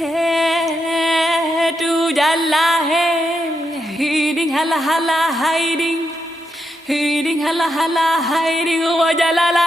Hey, tu jalla hey, hiding hala hala hiding, hiding hala hala hiding, wa jalala